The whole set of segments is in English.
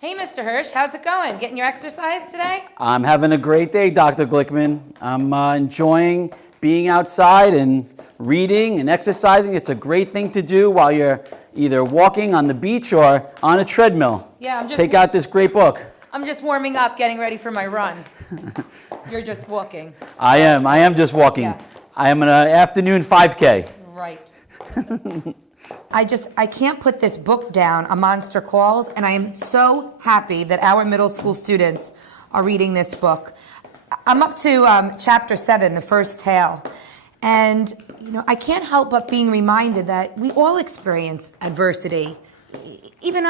Hey, Mr. Hersch, how's it going? Getting your exercise today? I'm having a great day, Dr. Glickman. I'm enjoying being outside and reading and exercising. It's a great thing to do while you're either walking on the beach or on a treadmill. Yeah, Take out this great book. I'm just warming up, getting ready for my run. You're just walking. I am just walking. Yeah. I am an afternoon 5K. Right. I can't put this book down, A Monster Calls, and I am so happy that our middle school students are reading this book. I'm up to chapter 7, the first tale, and I can't help but being reminded that we all experience adversity, even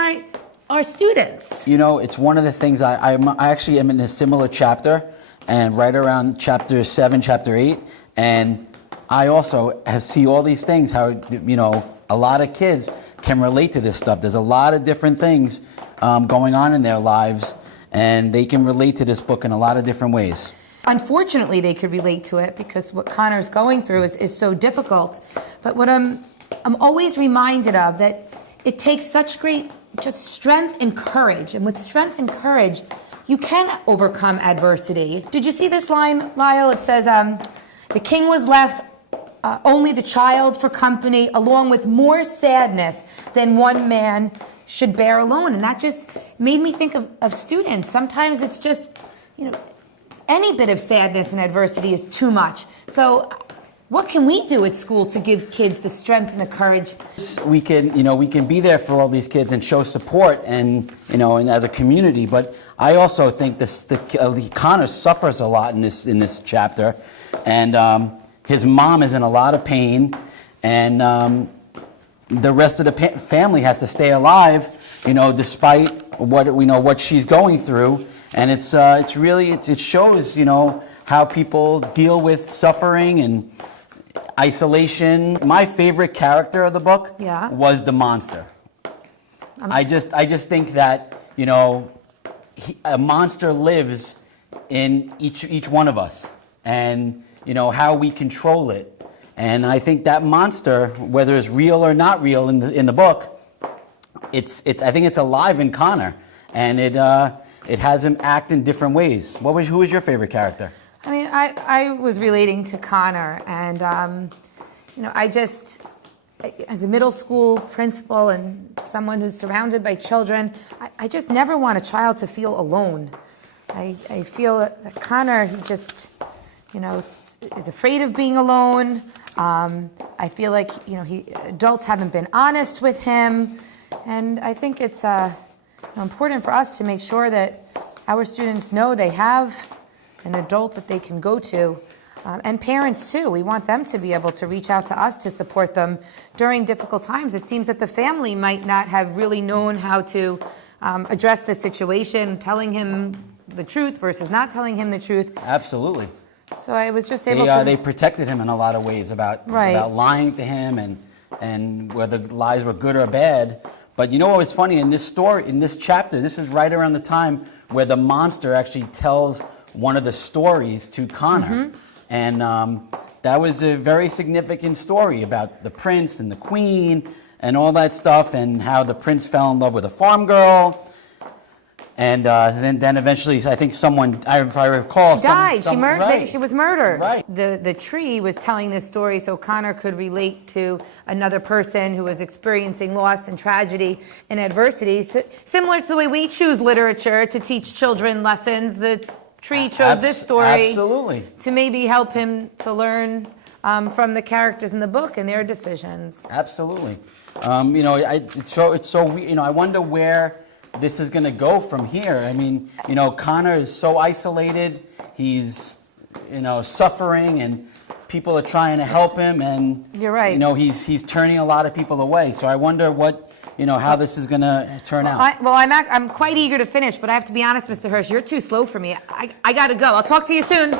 our students. It's one of the things I actually am in a similar chapter, and right around chapter 7, chapter 8, and I also see all these things, how, a lot of kids can relate to this stuff. There's a lot of different things going on in their lives, and they can relate to this book in a lot of different ways. Unfortunately, they could relate to it because what Connor's going through is so difficult. But what I'm always reminded of, that it takes such great just strength and courage. And with strength and courage, you can overcome adversity. Did you see this line, Lyle? It says, the king was left only the child for company, along with more sadness than one man should bear alone. And that just made me think of students. Sometimes it's just, any bit of sadness and adversity is too much. So what can we do at school to give kids the strength and the courage? We can be there for all these kids and show support and as a community. But I also think Connor suffers a lot in this chapter, and his mom is in a lot of pain, and the rest of the family has to stay alive, despite what she's going through. And it shows, how people deal with suffering and isolation. My favorite character of the book was the monster. I just think that, a monster lives in each one of us, and how we control it. And I think that monster, whether it's real or not real in the book, I think it's alive in Connor, and it has him act in different ways. Who was your favorite character? I mean, I was relating to Connor, and as a middle school principal and someone who's surrounded by children, I just never want a child to feel alone. I feel that Connor, he just, is afraid of being alone. I feel like, adults haven't been honest with him. And I think it's important for us to make sure that our students know they have an adult that they can go to. And parents, too. We want them to be able to reach out to us to support them during difficult times. It seems that the family might not have really known how to address the situation, telling him the truth versus not telling him the truth. Absolutely. So I was just able to... They protected him in a lot of ways about lying to him and whether lies were good or bad. But what was funny in this chapter, this is right around the time where the monster actually tells one of the stories to Connor. Mm-hmm. And that was a very significant story about the prince and the queen and all that stuff, and how the prince fell in love with a farm girl. And then eventually, I think someone, if I recall... She died. She was murdered. Right. The tree was telling this story so Connor could relate to another person who was experiencing loss and tragedy and adversity. Similar to the way we choose literature to teach children lessons, the tree chose this story to maybe help him to learn from the characters in the book and their decisions. Absolutely. I wonder where this is going to go from here. I mean, Connor is so isolated. He's, suffering, and people are trying to help him, and you're right. He's turning a lot of people away. So I wonder how this is going to turn out. I'm quite eager to finish, but I have to be honest, Mr. Hersch, you're too slow for me. I got to go. I'll talk to you soon.